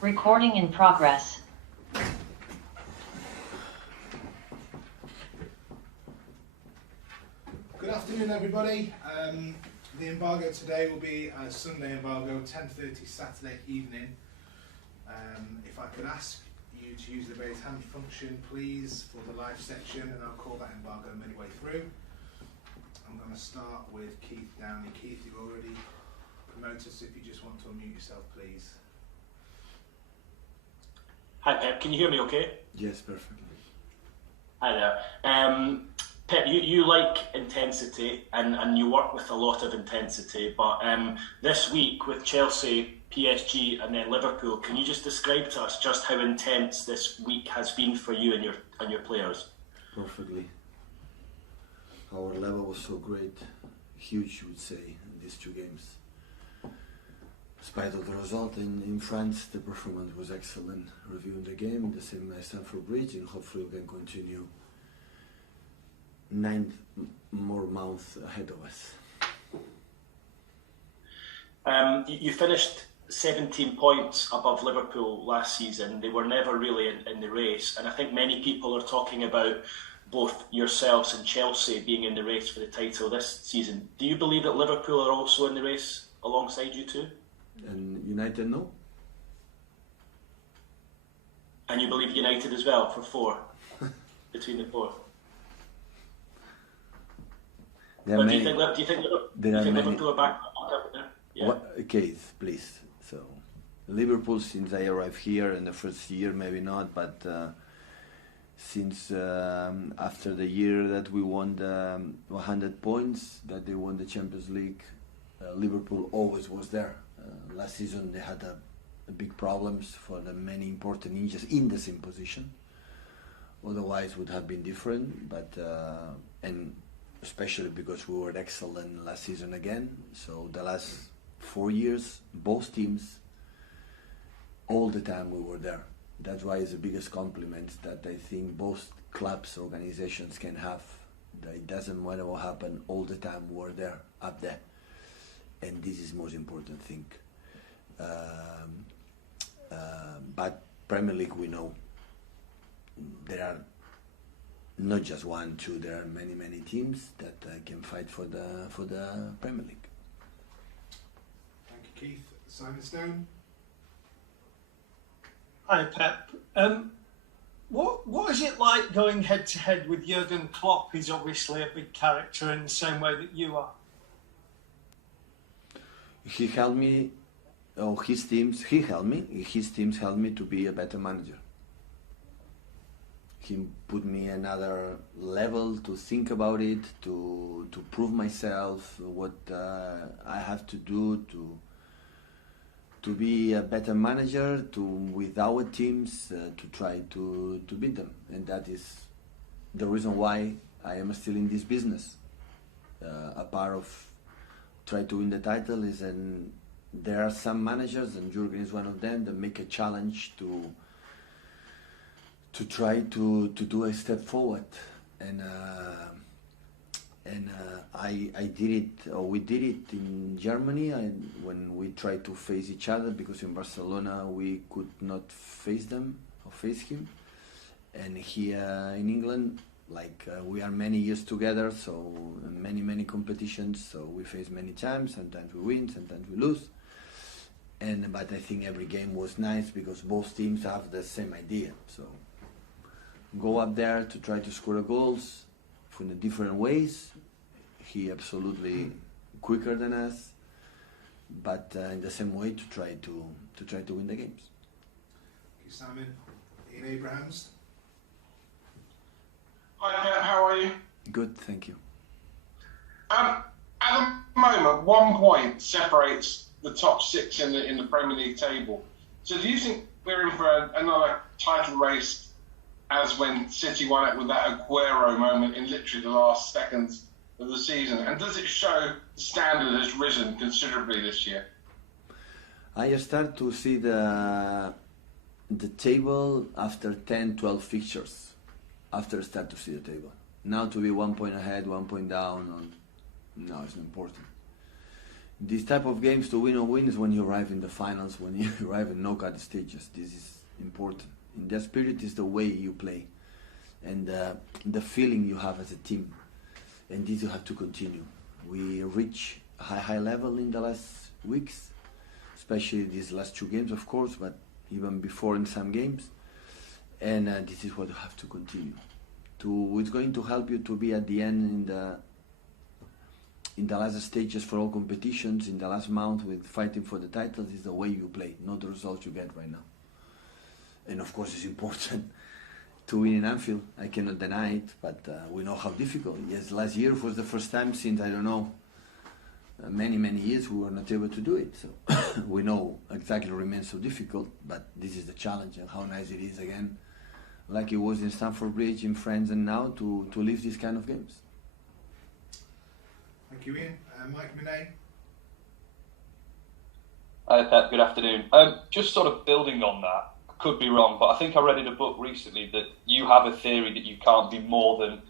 Recording in progress. Good afternoon, everybody. The embargo today will be a Sunday embargo, 10:30 Saturday evening. If I could ask you to use the raise hand function, please, for the live section, and I'll call that embargo midway through. I'm going to start with Keith Downey. Keith, you've already promoted, so if you just want to unmute yourself, please. Hi Pep, can you hear me okay? Yes, perfectly. Hi there. Pep, you like intensity and you work with a lot of intensity, but this week with Chelsea, PSG and then Liverpool, can you just describe to us just how intense this week has been for you and your players? Perfectly. Our level was so great, huge, you would say, in these two games. Despite of the result in France, the performance was excellent. Reviewing the game, the same as Stamford Bridge, and hopefully we can continue 9 more months ahead of us. You finished 17 points above Liverpool last season. They were never really in the race, and I think many people are talking about both yourselves and Chelsea being in the race for the title this season. Do you believe that Liverpool are also in the race alongside you two? And United, no? And you believe United as well for 4 between the 4? But do you think Liverpool are back up there? Yeah. Keith, please. So, Liverpool, since I arrived here in the first year, maybe not, but since after the year that we won the 100 points, that they won the Champions League, Liverpool always was there. Last season they had big problems for the many important injuries in the same position. Otherwise, would have been different. But and especially because we were excellent last season again. So the last 4 years, both teams, all the time we were there. That's why it's the biggest compliment that I think both clubs, organizations can have. That it doesn't matter what happened, all the time we're there, up there. And this is the most important thing. But Premier League, we know there are not just 1, 2. There are many teams that can fight for the Premier League. Thank you, Keith. Simon Stone. Hi, Pep. What is it like going head to head with Jurgen Klopp? He's obviously a big character in the same way that you are. He helped me, or his teams helped me to be a better manager. He put me another level to think about it, to prove myself, what I have to do to be a better manager, with our teams, to try to beat them. And that is the reason why I am still in this business. A part of try to win the title is, and there are some managers, and Jurgen is one of them, that make a challenge to try to do a step forward, and I did it, or we did it in Germany, when we tried to face each other, because in Barcelona we could not face them or face him, and here in England, we are many years together, so many competitions, so we face many times. Sometimes we win, sometimes we lose. But I think every game was nice because both teams have the same idea. So go up there to try to score goals in the different ways. He absolutely quicker than us, but in the same way to try to win the games. Thank you, Simon. Ian Abrahams. Hi Pep, how are you? Good, thank you. At the moment, 1 point separates the top 6 in the Premier League table. So do you think we're in for another title race, as when City won it with that Aguero moment in literally the last seconds of the season? And does it show the standard has risen considerably this year? I start to see the table after 10, 12 fixtures. After I start to see the table. Now to be 1 point ahead, 1 point down, no, it's not important. These type of games, to win or win, is when you arrive in the finals, when you arrive in knockout stages. This is important. In that spirit is the way you play and the feeling you have as a team. And this you have to continue. We reach a high level in the last weeks, especially these last 2 games, of course, but even before in some games. And this is what you have to continue. It's going to help you to be at the end in the last stages for all competitions, in the last month with fighting for the titles. Is the way you play, not the results you get right now. And of course it's important to win in Anfield. I cannot deny it, but we know how difficult. Yes, last year was the first time since, I don't know, many years we were not able to do it. So we know exactly it remains so difficult, but this is the challenge, and how nice it is again, like it was in Stamford Bridge, in France, and now to live these kind of games. Thank you, Ian. Mike Monet. Hi Pep, good afternoon. Just sort of building on that, I could be wrong, but I think I read in a book recently that you have a theory that you can't be more than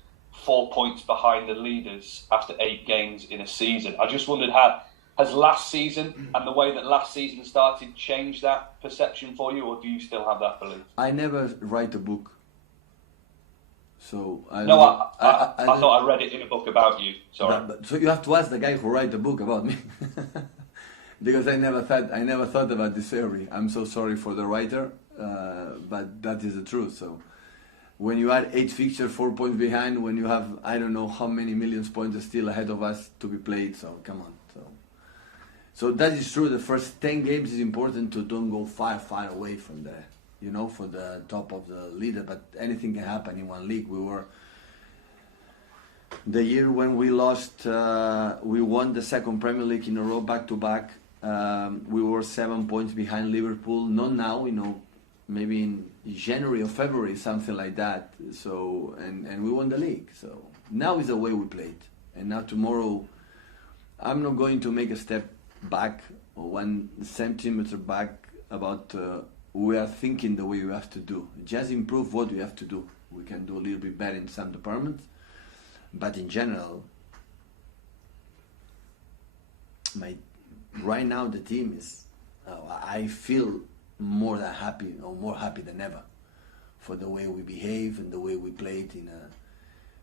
4 points behind the leaders after 8 games in a season. I just wondered, has last season and the way that last season started changed that perception for you, or do you still have that belief? I never write a book. So I thought I read it in a book about you. Sorry. But, so you have to ask the guy who wrote the book about me, because I never thought about this theory. I'm so sorry for the writer, but that is the truth. So when you are 8 fixtures, 4 points behind, when you have I don't know how many millions points are still ahead of us to be played. So come on. So that is true. The first 10 games is important to don't go far away from the, for the top of the leader. But anything can happen in one league. We were the year when we lost. We won the second Premier League in a row, back to back. We were 7 points behind Liverpool. Not now, maybe in January or February, something like that. So and we won the league. So now is the way we played. And now tomorrow, I'm not going to make a step back or 1 centimeter back about we are thinking the way we have to do. Just improve what we have to do. We can do a little bit better in some departments, but in general, right now the team is. I feel more happy than ever for the way we behave and the way we played.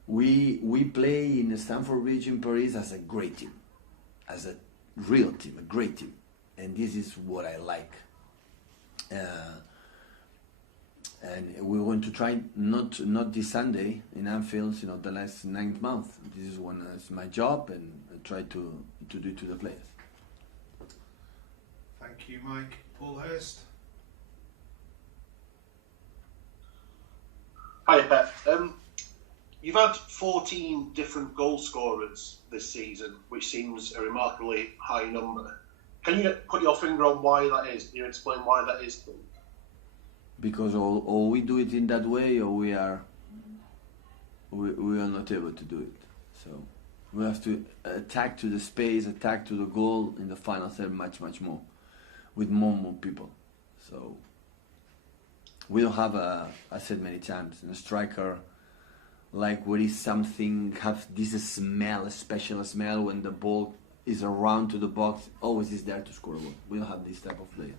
We play in the Stamford Bridge in Paris as a great team, as a real team, a great team, and this is what I like. And we want to try not this Sunday in Anfield, the last 9th month. This is when it's my job, and I try to do it to the players. Thank you, Mike. Paul Hurst. Hi, Pep. You've had 14 different goal scorers this season, which seems a remarkably high number. Can you put your finger on why that is? Can you explain why that is? Because or we do it in that way, or we are not able to do it. So we have to attack to the space, attack to the goal in the final third much more, with more people. So we don't have I said many times, a striker like where is something, have this smell, a special smell when the ball is around to the box, always is there to score a goal. We don't have this type of player.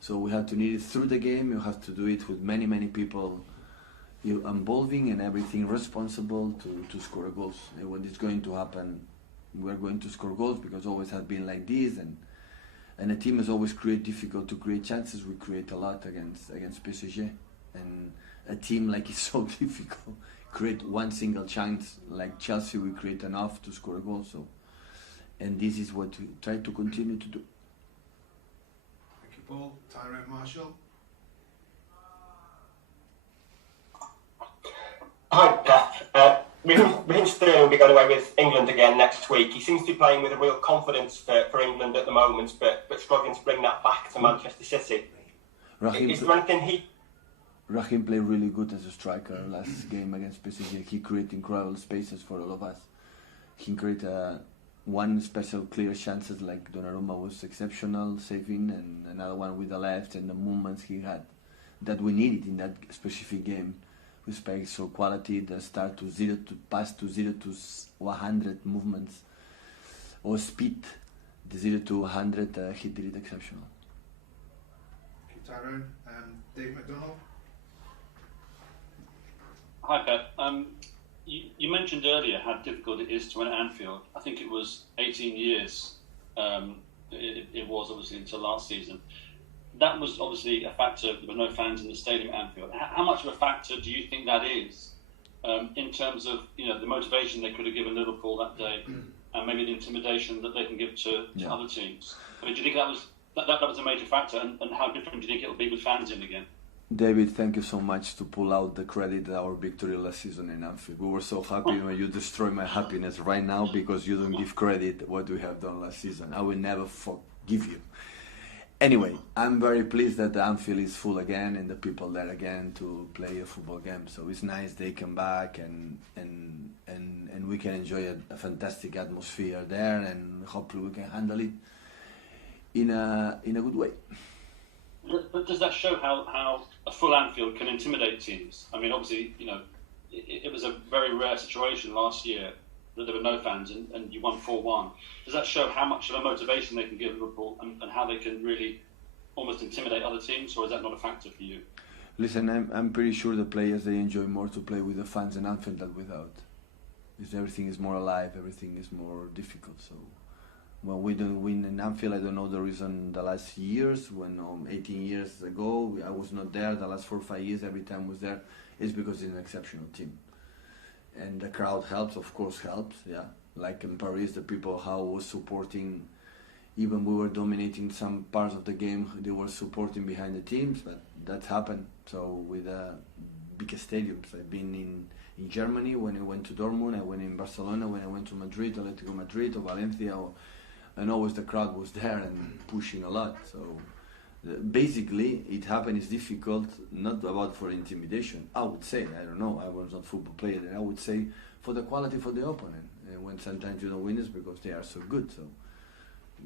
So we have to need it through the game. You have to do it with many people involving and everything responsible to score goals. And when it's going to happen, we are going to score goals, because always has been like this, and the team is always difficult to create chances. We create a lot against PSG, and a team like it's so difficult create one single chance. Like Chelsea, we create enough to score a goal. So, and this is what we try to continue to do. Thank you, Paul. Tyrone Marshall. Hi, Pep. Raheem Sterling will be going away with England again next week. He seems to be playing with a real confidence for England at the moment, but struggling to bring that back to Manchester City. Is there anything Raheem played really good as a striker last game against PSG. He created incredible spaces for all of us. He created one special clear chances, like Donnarumma was exceptional saving, and another one with the left, and the movements he had that we needed in that specific game. With space, so quality, the start to 0 to pass to 0 to 100 movements, or speed the 0 to 100, he did it exceptional. Thank you, Tyrone. Dave McDonald. Hi, Pep. You mentioned earlier how difficult it is to win at Anfield. I think it was 18 years. It was obviously until last season. That was obviously a factor. There were no fans in the stadium at Anfield. How much of a factor do you think that is in terms of the motivation they could have given Liverpool that day, and maybe the intimidation that they can give to other teams? I mean, do you think that was a major factor, and how different do you think it will be with fans in again? David, thank you so much to pull out the credit of our victory last season in Anfield. We were so happy when you destroy my happiness right now because you don't give credit what we have done last season. I will never forgive you. Anyway, I'm very pleased that Anfield is full again and the people there again to play a football game. So it's nice they come back and we can enjoy a fantastic atmosphere there, and hopefully we can handle it in a good way. But does that show how a full Anfield can intimidate teams? I mean, obviously, it was a very rare situation last year that there were no fans and you won 4-1. Does that show how much of a motivation they can give Liverpool and how they can really almost intimidate other teams, or is that not a factor for you? Listen, I'm pretty sure the players, they enjoy more to play with the fans in Anfield than without. Because everything is more alive, everything is more difficult. So when we don't win in Anfield, I don't know the reason the last years, when 18 years ago, I was not there, the last 4 or 5 years, every time I was there, it's because it's an exceptional team. And the crowd helps, of course helps, yeah. Like in Paris, the people how was supporting, even we were dominating some parts of the game, they were supporting behind the teams, but that happened. So with big stadiums, I've been in Germany when I went to Dortmund, I went in Barcelona when I went to Madrid, Atletico Madrid or Valencia, and always the crowd was there and pushing a lot. So basically, it happened. It's difficult, not about for intimidation. I would say, I don't know, I was not a football player, I would say for the quality for the opponent. And when sometimes you don't win, it's because they are so good. So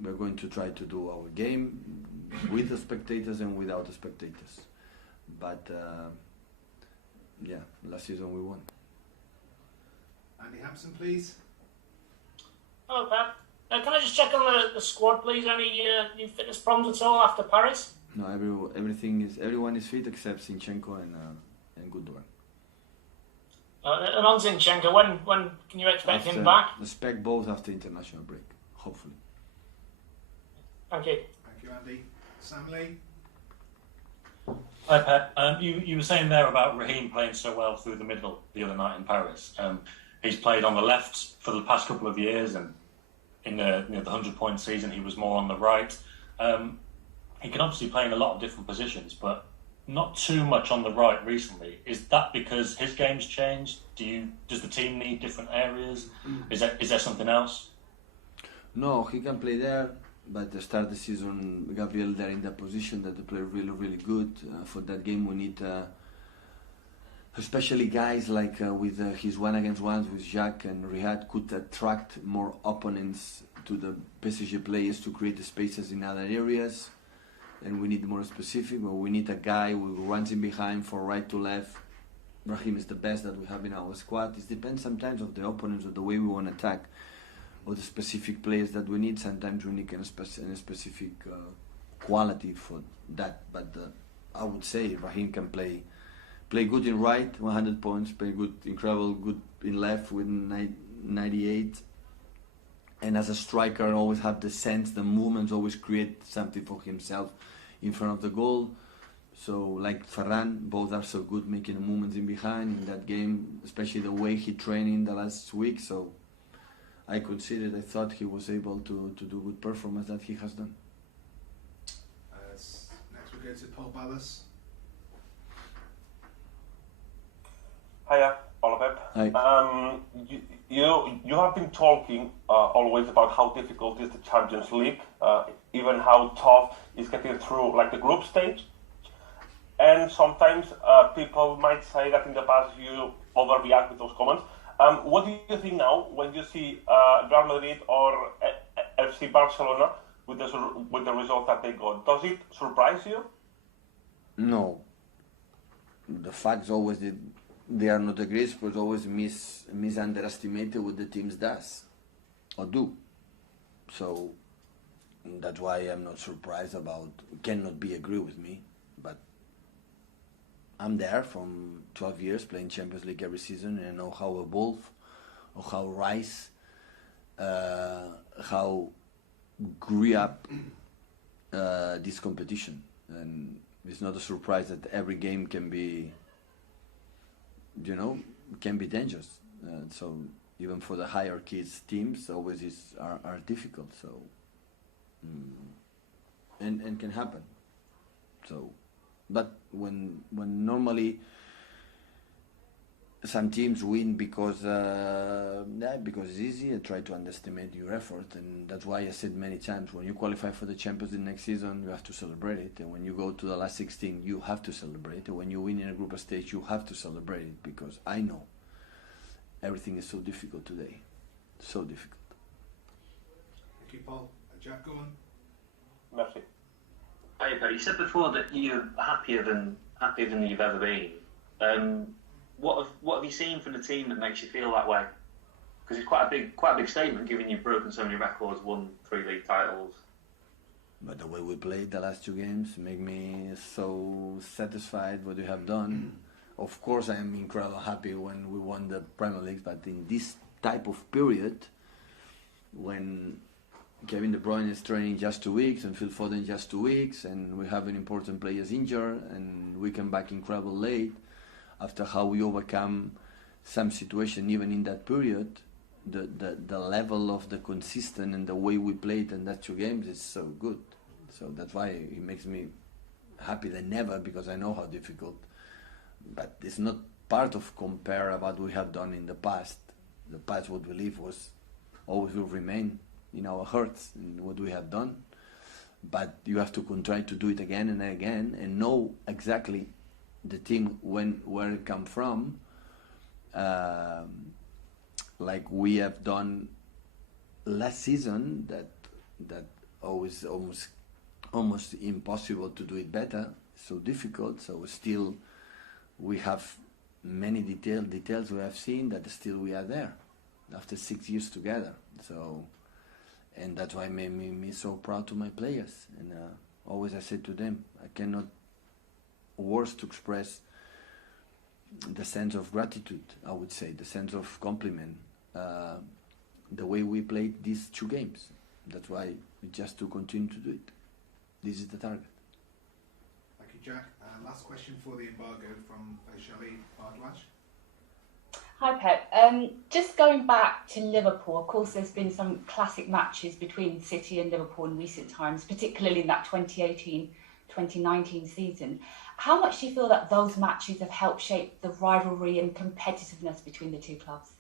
we're going to try to do our game with the spectators and without the spectators. But last season we won. Andy Hampson, please. Hello, Pep. Can I just check on the squad, please? Any new fitness problems at all after Paris? No, everyone is fit except Zinchenko and Gundogan. And on Zinchenko, when can you expect him back? Expect both after international break, hopefully. Thank you. Thank you, Andy. Sam Lee. Hi, Pep. You were saying there about Raheem playing so well through the middle the other night in Paris. He's played on the left for the past couple of years, and in the 100-point season, he was more on the right. He can obviously play in a lot of different positions, but not too much on the right recently. Is that because his game's changed? Does the team need different areas? Is there something else? No, he can play there, but at the start of the season, Gabriel there in that position that they play really, really good. For that game, we need especially guys like with his one-against-ones with Jacques and Riyad could attract more opponents to the PSG players to create the spaces in other areas. And we need more specific, but we need a guy who runs in behind from right to left. Raheem is the best that we have in our squad. It depends sometimes of the opponents, of the way we want to attack, or the specific players that we need. Sometimes we need a specific quality for that. But I would say Raheem can play good in right, 100 points, play good, incredible, good in left with 98. And as a striker, always have the sense, the movements, always create something for himself in front of the goal. So like Ferran, both are so good making the movements in behind in that game, especially the way he trained in the last week. So I thought he was able to do good performance that he has done. Next we go to Paul Ballas. Hiya, Oliver. Hi. You have been talking always about how difficult is the Champions League, even how tough is getting through like the group stage. And sometimes people might say that in the past you overreact with those comments. What do you think now when you see Real Madrid or FC Barcelona with the result that they got? Does it surprise you? No. The fact is always that they are not agreed, but always misunderestimated what the teams does or do. So That's why I'm not surprised about, cannot be agree with me, but I'm there from 12 years playing Champions League every season, and I know how evolve, or how rise, how grew up this competition. And it's not a surprise that every game can be, can be dangerous. So even for the higher kids teams, always are difficult. So and can happen. So, but when normally some teams win because it's easy, and try to underestimate your effort, and that's why I said many times, when you qualify for the Champions League next season, you have to celebrate it, and when you go to the last 16, you have to celebrate it. When you win in a group stage, you have to celebrate it, because I know everything is so difficult today, so difficult. Thank you, Paul. Jack, go on. Merci. Hi, Perry. You said before that you're happier than you've ever been. What have you seen from the team that makes you feel that way? Because it's quite a big statement, given you've broken so many records, won 3 league titles. But the way we played the last 2 games make me so satisfied what we have done. Of course, I am incredibly happy when we won the Premier League, but in this type of period, when Kevin De Bruyne is training just 2 weeks and Phil Foden just 2 weeks, and we have an important players injured, and we come back incredibly late, after how we overcome some situation even in that period, the level of the consistent and the way we played in that 2 games is so good. So that's why it makes me happy than ever, because I know how difficult. But it's not part of compare about what we have done in the past. The past, what we live was, always will remain in our hearts and what we have done. But you have to try to do it again and again, and know exactly the team where it come from, like we have done last season. That always almost impossible to do it better. So difficult. So still we have many details we have seen that still we are there after 6 years together. So, and that's why made me so proud to my players. And always I said to them, I cannot words to express the sense of gratitude, I would say, the sense of compliment, the way we played these 2 games. That's why we just to continue to do it. This is the target. Thank you, Jack. Last question for the embargo from Shelley Bardwaj. Hi, Pep. Just going back to Liverpool, of course, there's been some classic matches between City and Liverpool in recent times, particularly in that 2018-2019 season. How much do you feel that those matches have helped shape the rivalry and competitiveness between the 2 clubs?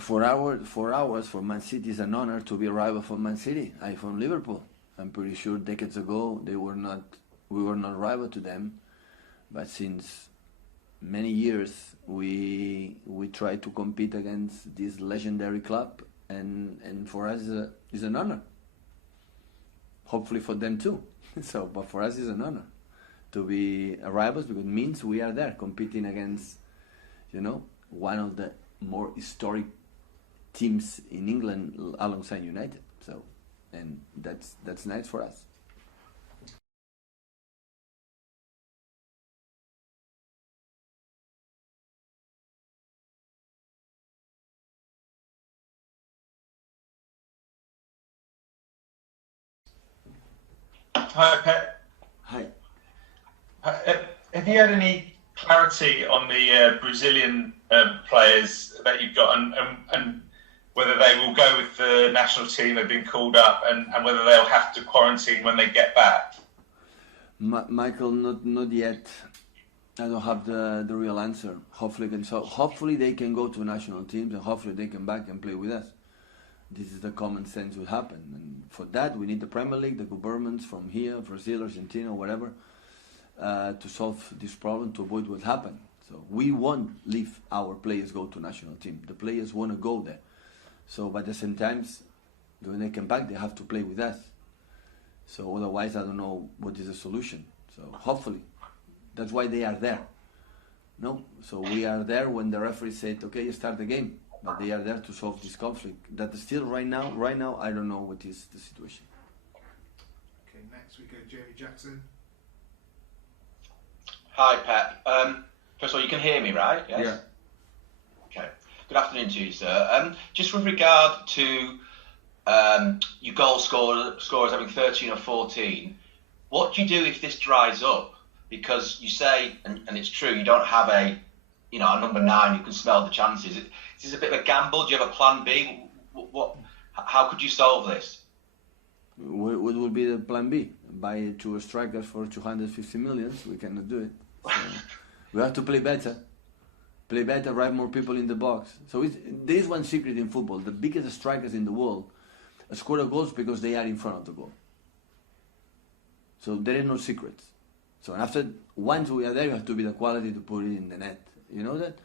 For hours, for Man City, it's an honor to be a rival for Man City. I'm from Liverpool. I'm pretty sure decades ago we were not rival to them, but since many years we try to compete against this legendary club, and for us it's an honor. Hopefully for them too. So, but for us it's an honor to be rivals, because it means we are there competing against, one of the more historic teams in England alongside United. So, and that's nice for us. Hi, Pep. Hi. Have you had any clarity on the Brazilian players that you've got, and whether they will go with the national team, have been called up, and whether they'll have to quarantine when they get back? Michael, not yet. I don't have the real answer. Hopefully they can go to national teams, and hopefully they come back and play with us. This is the common sense would happen, and for that we need the Premier League, the governments from here, Brazil, Argentina, whatever, to solve this problem, to avoid what happened. So we won't leave our players go to national team. The players want to go there. So, but at the same time, when they come back, they have to play with us. So otherwise, I don't know what is the solution. So hopefully, that's why they are there. No, so we are there when the referee said, "Okay, start the game." But they are there to solve this conflict. That is still right now, I don't know what is the situation. Next we go Jamie Jackson. Hi, Pep. First of all, you can hear me, right? Yes? Yeah. Okay. Good afternoon to you, sir. Just with regard to your goal scorers having 13 or 14, what do you do if this dries up? Because you say, and it's true, you don't have a number 9 who can smell the chances. Is this a bit of a gamble? Do you have a plan B? How could you solve this? What would be the plan B? Buy 2 strikers for 250 million? We cannot do it. So we have to play better. Write more people in the box. So there is one secret in football. The biggest strikers in the world score the goals because they are in front of the goal. So there is no secrets. So once we are there, you have to be the quality to put it in the net. You know that?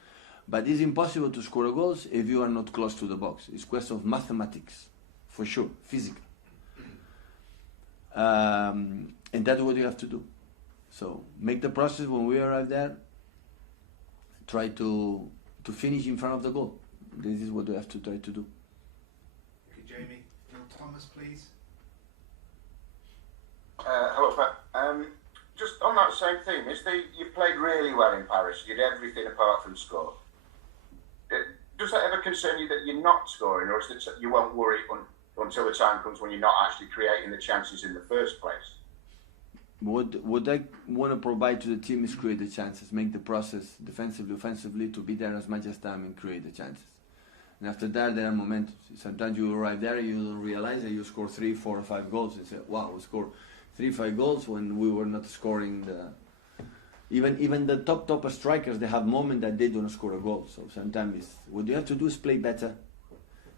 But it's impossible to score goals if you are not close to the box. It's a question of mathematics, for sure, physical. And that's what you have to do. So make the process when we arrive there, try to finish in front of the goal. This is what we have to try to do. Okay, Jamie. Phil Thomas, please. Hello, Pep. Just on that same theme, you played really well in Paris. You did everything apart from score. Does that ever concern you that you're not scoring, or is it you won't worry until the time comes when you're not actually creating the chances in the first place? What I want to provide to the team is create the chances, make the process defensively, offensively, to be there as much as time and create the chances. And after that, there are momentum. Sometimes you arrive there, you don't realize that you score 3, 4, or 5 goals and say, "Wow, we scored 3, 5 goals when we were not scoring." Even the top strikers, they have moments that they don't score a goal. So sometimes what you have to do is play better.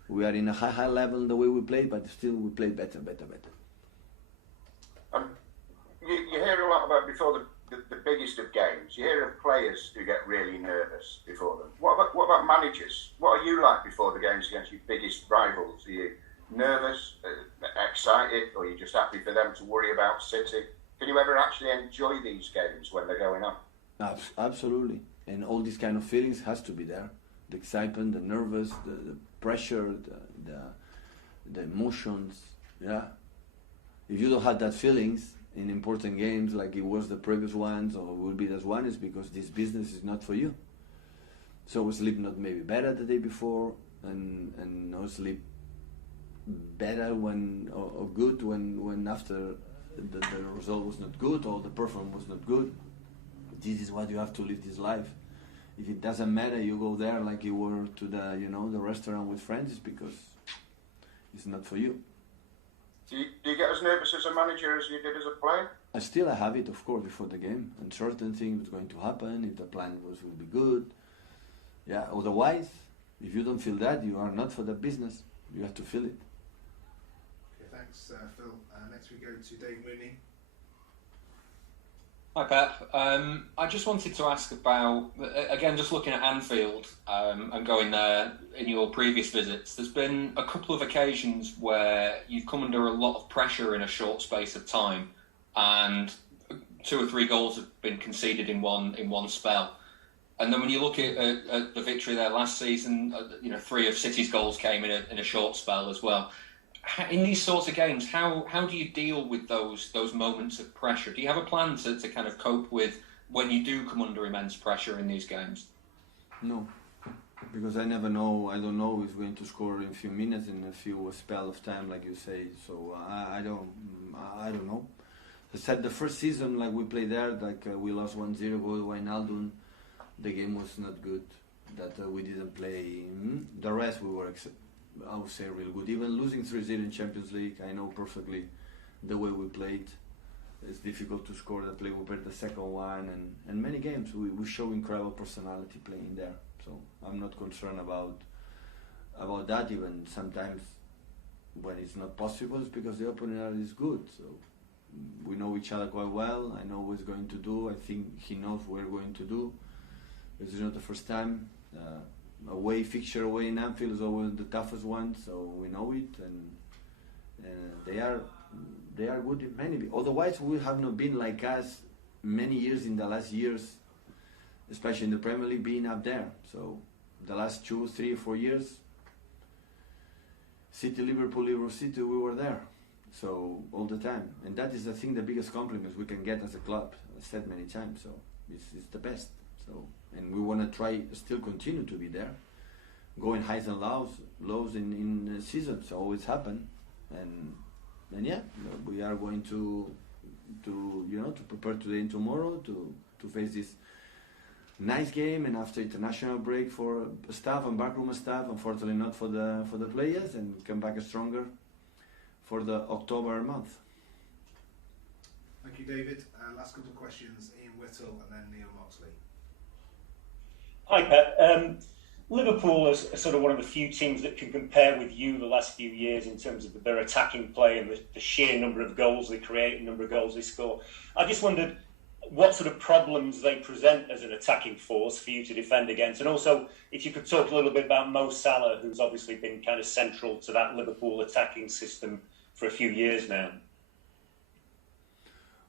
We are in a high level in the way we play, but still we play better. You hear a lot about before the biggest of games. You hear of players who get really nervous before them. What about managers? What are you like before the games against your biggest rivals? Are you nervous, excited, or are you just happy for them to worry about City? Can you ever actually enjoy these games when they're going on? Absolutely. And all these kind of feelings has to be there. The excitement, the nervous, the pressure, the emotions. Yeah. If you don't have that feelings in important games like it was the previous ones or will be this one, is because this business is not for you. So we sleep not maybe better the day before and no sleep better or good when after the result was not good or the performance was not good. This is what you have to live this life. If it doesn't matter, you go there like you were to the restaurant with friends, it's because it's not for you. Do you get as nervous as a manager as you did as a player? I have it, of course, before the game. Uncertain thing was going to happen, if the plan will be good. Yeah, otherwise, if you don't feel that, you are not for the business. You have to feel it. Okay, thanks, Phil. Next we go to Dave Mooney. Hi, Pep. I just wanted to ask about, again, just looking at Anfield and going there in your previous visits, there's been a couple of occasions where you've come under a lot of pressure in a short space of time, and 2 or 3 goals have been conceded in one spell. And then when you look at the victory there last season, 3 of City's goals came in a short spell as well. In these sorts of games, how do you deal with those moments of pressure? Do you have a plan to kind of cope with when you do come under immense pressure in these games? No, because I never know. I don't know who's going to score in a few minutes, in a few spell of time, like you say. So I don't know. I said the first season, like we played there, like we lost 1-0 goal to Wijnaldum. The game was not good. That we didn't play. The rest we were. I would say real good. Even losing 3-0 in Champions League, I know perfectly the way we played. It's difficult to score the play. We played the second one, and many games we show incredible personality playing there. So I'm not concerned about that. Even sometimes when it's not possible, it's because the opponent is good. So we know each other quite well. I know what he's going to do. I think he knows what we're going to do. This is not the first time. Fixture away in Anfield is always the toughest one, so we know it, and they are good in many. Otherwise, we have not been like us many years in the last years, especially in the Premier League, being up there. So the last 2, 3, 4 years, City, Liverpool, City, we were there. So all the time, and that is, I think, the biggest compliment we can get as a club. I said many times, so it's the best. So, and we want to try still continue to be there, going highs and lows in seasons always happen, and yeah, we are going to prepare today and tomorrow to face this nice game, and after international break for staff and backroom staff, unfortunately not for the players, and come back stronger for the October month. Thank you, David. Last couple of questions, Ian Whittle and then Neil Moxley. Hi, Pep. Liverpool is sort of one of the few teams that can compare with you the last few years in terms of their attacking play and the sheer number of goals they create and number of goals they score. I just wondered what sort of problems they present as an attacking force for you to defend against, and also if you could talk a little bit about Mo Salah, who's obviously been kind of central to that Liverpool attacking system for a few years now.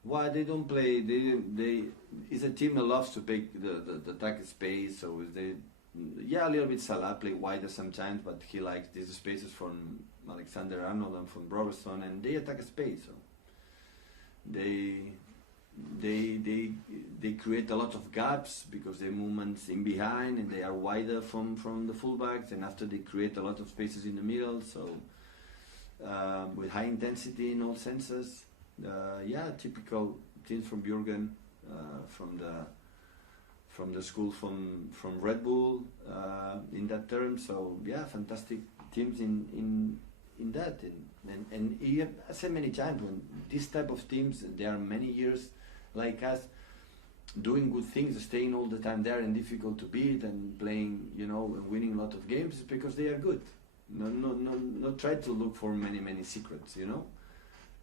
Why they don't play? They it's a team that loves to pick the attack space. So they, a little bit Salah play wider sometimes, but he likes these spaces from Alexander-Arnold and from Robertson, and they attack space. So they create a lot of gaps because they movements in behind and they are wider from the fullbacks, and after they create a lot of spaces in the middle. So with high intensity in all senses. Typical teams from Jurgen, from the school from Red Bull in that term. So fantastic teams in that, and I said many times, when this type of teams, there are many years like us doing good things, staying all the time there and difficult to beat and playing, and winning a lot of games, is because they are good. Not try to look for many secrets,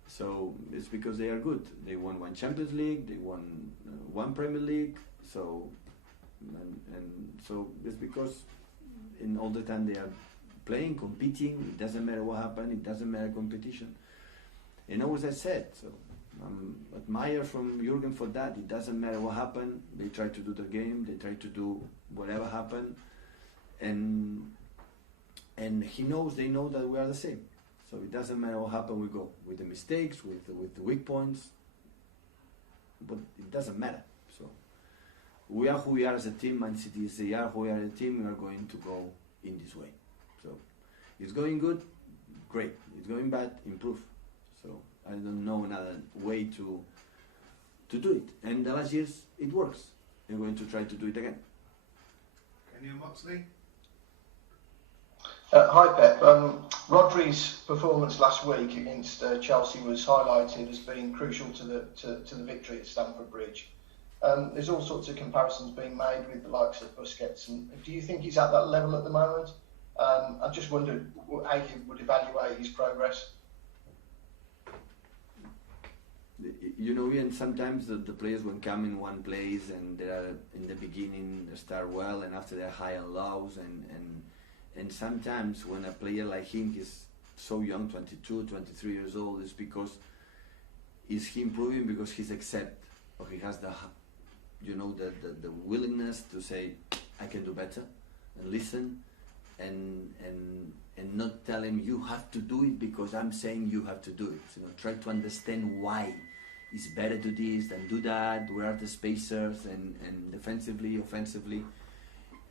So it's because they are good. They won one Champions League, they won one Premier League. So and so it's because in all the time they are playing, competing. It doesn't matter what happened. It doesn't matter competition. And always I said, so I'm admire from Jurgen for that. It doesn't matter what happened. They try to do the game. They try to do whatever happened, and they know that we are the same. So it doesn't matter what happened, we go with the mistakes, with the weak points, but it doesn't matter. So we are who we are as a team. Man City is they are who we are as a team. We are going to go in this way. So it's going good, great. It's going bad, improve. So I don't know another way to do it. And the last years it works. We're going to try to do it again. Okay, Neil Moxley. Hi Pep. Rodri's performance last week against Chelsea was highlighted as being crucial to the victory at Stamford Bridge. There's all sorts of comparisons being made with the likes of Busquets. And do you think he's at that level at the moment? I just wondered how you would evaluate his progress. Ian, sometimes the players when come in one place and they are in the beginning they start well, and after they're high and lows, and sometimes when a player like him is so young, 22, 23 years old, it's because is he improving because he's accept, or he has the willingness to say I can do better, and listen, and not tell him you have to do it because I'm saying you have to do it. Try to understand why it's better to do this than do that. Where are the spacers and defensively, offensively.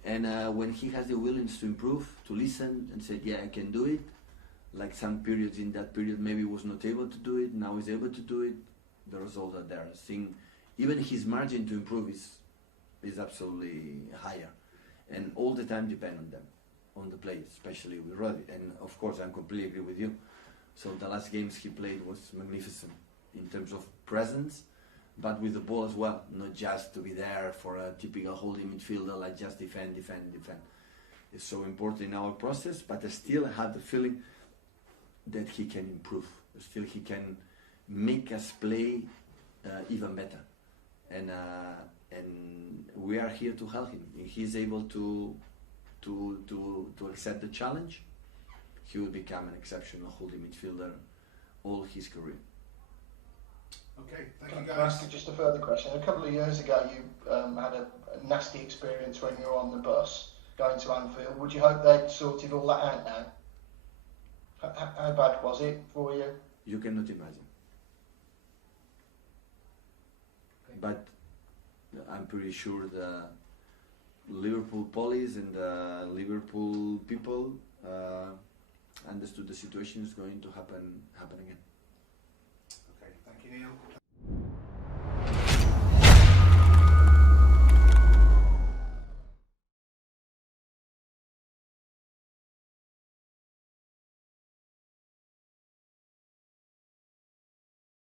And when he has the willingness to improve, to listen and say, I can do it, like some periods in that period maybe was not able to do it, now he's able to do it, the results are there. I think even his margin to improve is absolutely higher. And all the time depend on them, on the players, especially with Rodri. And of course, I completely agree with you. So the last games he played was magnificent in terms of presence, but with the ball as well, not just to be there for a typical holding midfielder, like just defend. It's so important in our process, but I still have the feeling that he can improve. Still he can make us play even better. And we are here to help him. If he's able to accept the challenge, he will become an exceptional holding midfielder all his career. Okay, thank you Can I guys. ask you just a further question? A couple of years ago, you had a nasty experience when you were on the bus going to Anfield. Would you hope they'd sorted all that out now? How bad was it for you? you cannot imagine. But I'm pretty sure the Liverpool police and the Liverpool people understood the situation is going to happen again. Okay, thank you, Neil.